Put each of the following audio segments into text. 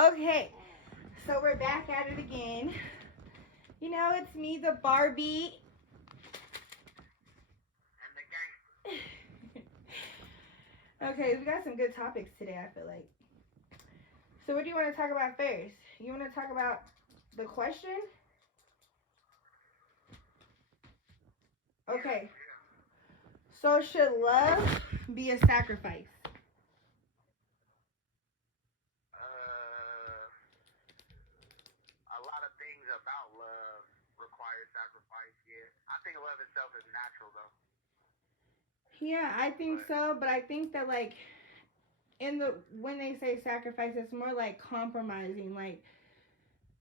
Okay, so we're back at it again. You know, it's me, the Barbie. Okay, we got some good topics today, I feel like. So, what do you want to talk about first? You want to talk about the question? Okay. So, should love be a sacrifice? A lot of things about love require sacrifice. Yeah, I think love itself is natural though. Yeah, I think But so, but I think that like in the when they say sacrifice, it's more like compromising. Like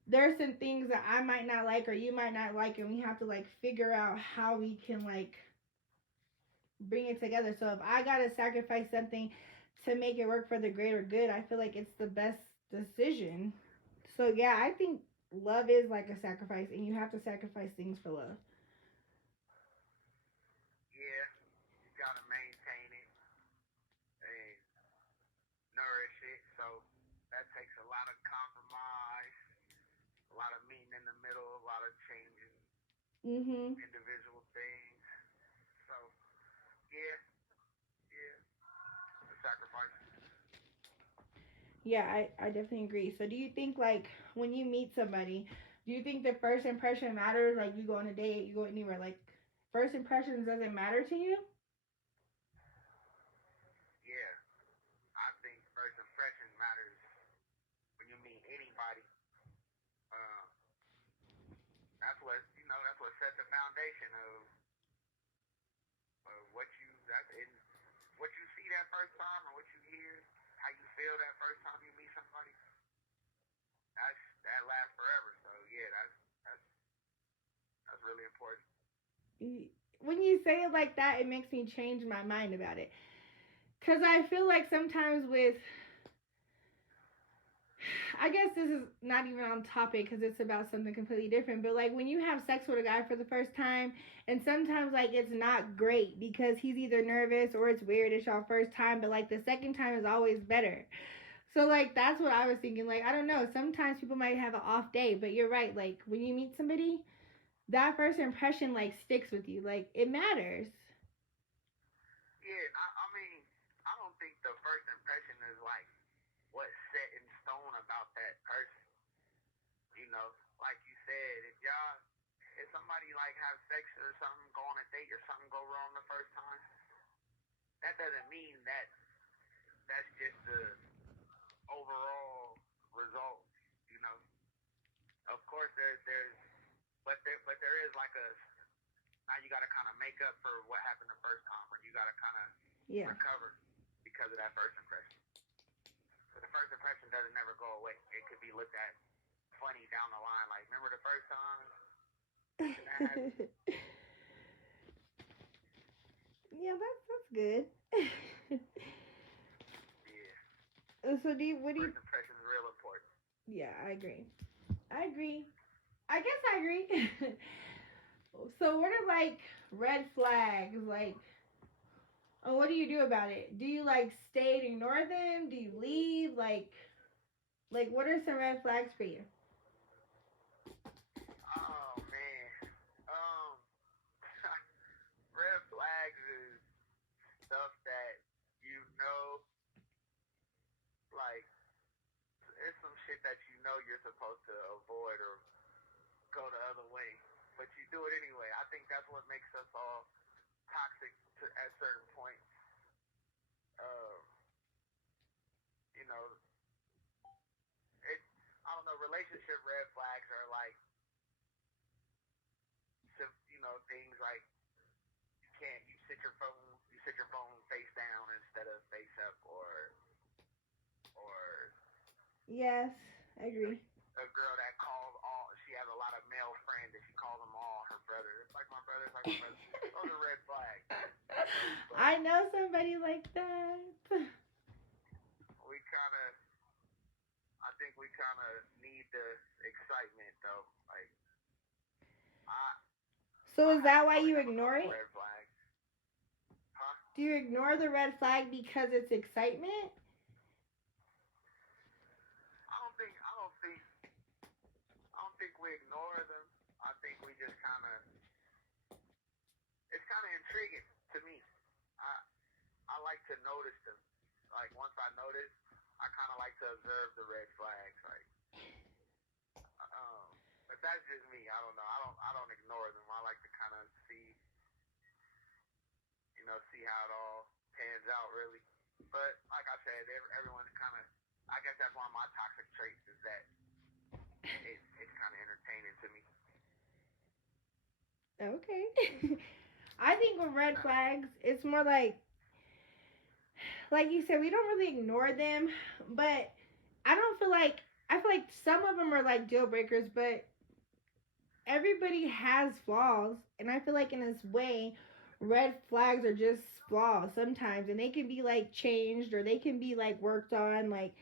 there's some things that I might not like or you might not like, and we have to like figure out how we can like bring it together. So if I gotta sacrifice something to make it work for the greater good, I feel like it's the best decision. So yeah, I think love is like a sacrifice, and you have to sacrifice things for love. yeah, you gotta maintain it and nourish it. So that takes a lot of compromise, a lot of meeting in the middle, a lot of changing Mhm. individual things. So yeah, yeah, a sacrifice. Yeah, I definitely agree. So do you think like when you meet somebody, do you think the first impression matters? Like you go on a date, you go anywhere, like first impressions doesn't matter to you? Yeah, I think first impression matters when you meet anybody. Um, that's what That's what sets the foundation of what you that in what you see that first time or what you hear, how you feel that first time you meet somebody. That lasts forever. So yeah, that's that's really important. When you say it like that, it makes me change my mind about it. Cause I feel like sometimes with I guess this is not even on topic because it's about something completely different. But like when you have sex with a guy for the first time, and sometimes like it's not great because he's either nervous or it's weird. It's your first time, but like the second time is always better. So like that's what I was thinking. Like I don't know. Sometimes people might have an off day, but you're right. Like when you meet somebody, that first impression like sticks with you. Like it matters. Yeah, I mean, I don't think the first impression is like what's set in stone about that person. You know, like you said, if somebody like have sex or something, go on a date or something go wrong the first time, that doesn't mean that that's just the overall result. You know, of course there is like a now you got to kind of make up for what happened the first time, or you got to kind of Yeah. recover because of that first impression. But the first impression doesn't never go away. It could be looked at funny down the line, like remember the first time this and that happened. Yeah, that's good. Yeah, So do you, what do you? first impression is real important. Yeah, I agree. I agree. I guess I agree. So what are like red flags? Like, what do you do about it? Do you like stay and ignore them? Do you leave? Like what are some red flags for you? Oh man, um, red flags is stuff that you know, like it's some shit that you know you're supposed to avoid or go the other way, but you do it anyway. I think that's what makes us all toxic at certain points. Uh, you know, it. I don't know. Relationship red flags are like, things like you sit your phone face down instead of face up, or Yes, I you know, agree. a girl that calls all. She has a lot of male friends and she calls them all her brother. It's like my brother. It's like my brother. Those are red flags, but I know somebody like that. we kind of I think we kind of need the excitement though. Like I So I is have that why probably you have a ignore couple it? red flags, huh? Do you ignore the red flag because it's excitement? I don't think like to notice them. Like once I notice, I kind of like to observe the red flags. Like, um, but that's just me. I don't know. I don't ignore them. I like to kind of see, see how it all pans out really. But like I said, everyone's kind of. I guess that's one of my toxic traits is that it's kind of entertaining to me. Okay. I think with red flags, it's more like you said, we don't really ignore them, but I don't feel like I feel like some of them are like deal breakers, but everybody has flaws, and I feel like in this way, red flags are just flaws sometimes, and they can be like changed or they can be like worked on. Like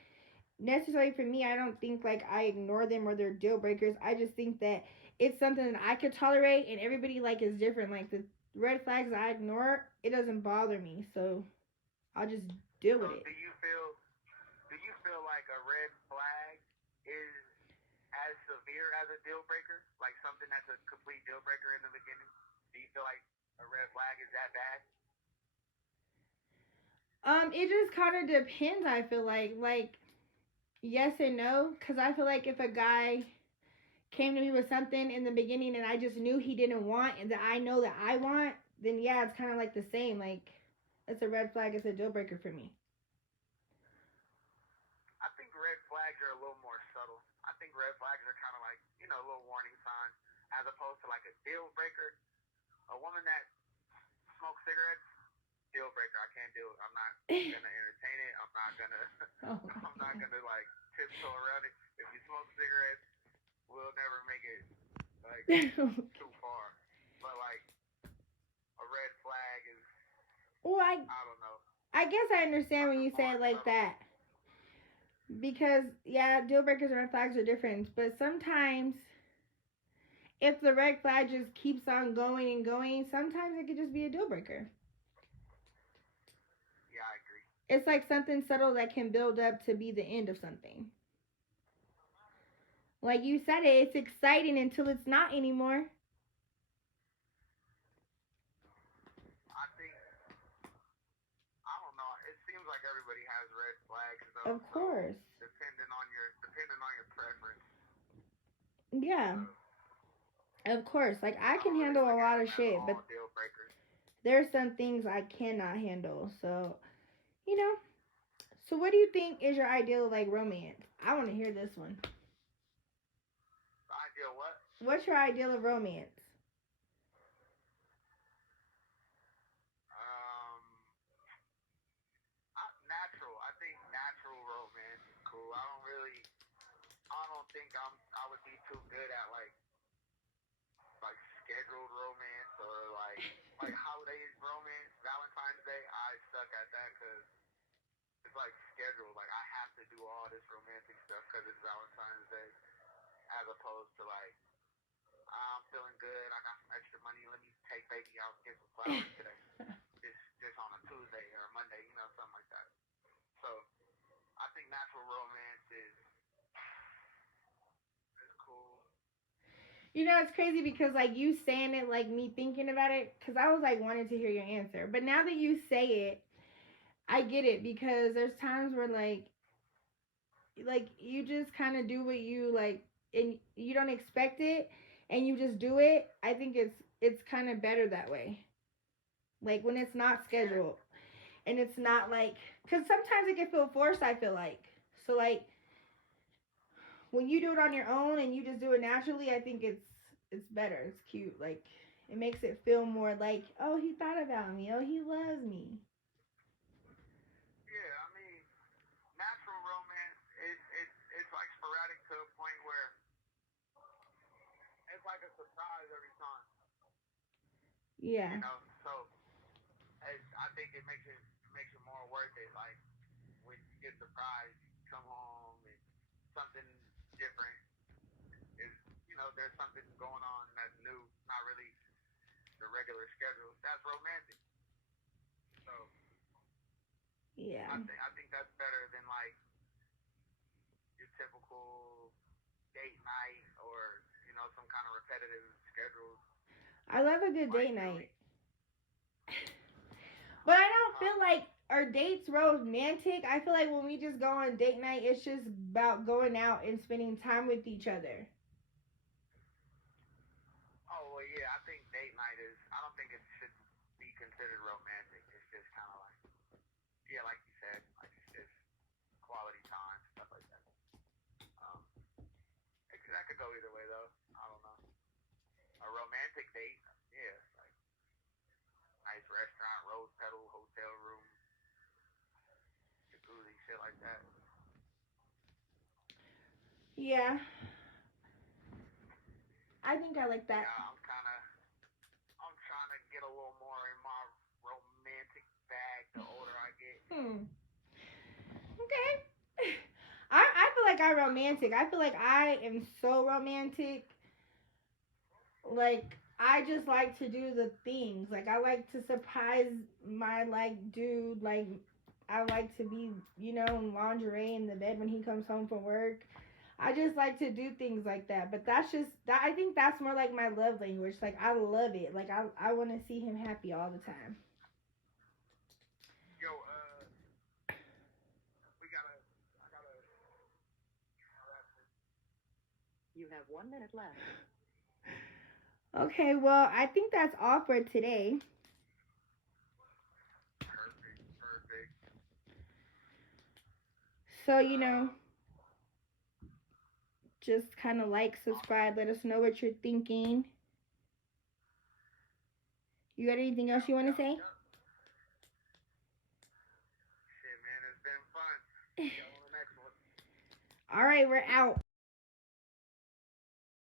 necessarily for me, I don't think like I ignore them or they're deal breakers. I just think that it's something that I could tolerate, and everybody like is different. Like the red flags I ignore, it doesn't bother me, so I'll just deal So with it. do you feel like a red flag is as severe as a deal breaker? Like something that's a complete deal breaker in the beginning? Do you feel like a red flag is that bad? It just kind of depends. I feel like yes and no, because I feel like if a guy came to me with something in the beginning and I just knew he didn't want and that I know that I want, then yeah, it's kind of like the same. Like it's a red flag. It's a deal breaker for me. I think red flags are a little more subtle. I think red flags are kind of like, little warning signs as opposed to like a deal breaker. A woman that smokes cigarettes, deal breaker. I can't do it. I'm not gonna entertain it. I'm not gonna Oh I'm not gonna like tiptoe around it. If you smoke cigarettes, we'll never make it like my god. too far. But like a red flag is Well, I don't know I guess I understand when something you say more it like subtle. that because yeah, deal breakers and red flags are different. But sometimes if the red flag just keeps on going and going, sometimes it could just be a deal breaker. Yeah, I agree. It's like something subtle that can build up to be the end of something. Like you said it's exciting until it's not anymore. I think I don't know. It seems like everybody has red flags though. Of So course. depending on your preference. Yeah, So of course. Like I I can don't really handle a look at lot of them as shit, but all deal breakers. there's some things I cannot handle. So, you know. So what do you think is your ideal like romance? I want to hear this one. The ideal what? What's your ideal of romance? Um, natural. I think natural romance is cool. I don't really. I don't think I would be too good at like scheduled romance or like holidays romance. Valentine's Day, I suck at that because it's like scheduled. Like I have to do all this romantic stuff because it's Valentine's Day, as opposed to like I'm feeling good. I got some extra money. Let me take baby out and get some flowers today. Just on a Tuesday or a Monday, something like that. So I think natural romance is cool. It's crazy because like you saying it, like me thinking about it, because I was like wanting to hear your answer. But now that you say it, I get it because there's times where like you just kind of do what you like and you don't expect it and you just do it. I think it's kind of better that way. Like when it's not Yeah, scheduled and it's not like cuz sometimes it can feel forced, I feel like. So like when you do it on your own and you just do it naturally, I think it's better. It's cute. Like it makes it feel more like, "Oh, he thought about me. Oh, he loves me." yeah. I mean, natural romance it's like sporadic to a point where it's like a surprise every time. Yeah. So I think it makes it more worth it. Like when you get surprised, you come home and something different is there's something going on that's new, not really the regular schedule. That's romantic. So Yeah. I think that's better than like your typical date night or some kind of repetitive schedule. I love a good Like date night. really, But I don't huh? feel like are dates romantic? I feel like when we just go on date night, it's just about going out and spending time with each other. Oh well, yeah. I think date night is. I don't think it should be considered romantic. It's just kind of like, yeah, like you said, like it's just quality time, stuff like that. Um, that could go either way though. I don't know. A romantic date, yeah, like nice restaurant, rose petal, hotel room, jacuzzi, shit like that. Yeah, I think I like that. Yeah, I'm trying to get a little more in my romantic bag the older I get. Okay. I feel like I'm romantic. I feel like I am so romantic. Like I just like to do the things. Like I like to surprise my like dude. Like I like to be, in lingerie in the bed when he comes home from work. I just like to do things like that. But that's just that. I think that's more like my love language. Like I love it. Like I want to see him happy all the time. Yo, we gotta, I gotta. You have 1 minute left. Okay, well I think that's all for today. Perfect, perfect. So just kind of like, subscribe, let us know what you're thinking. You got anything else you want to say? Shit, man, it's been fun. See y'all on the next one. All right, we're out.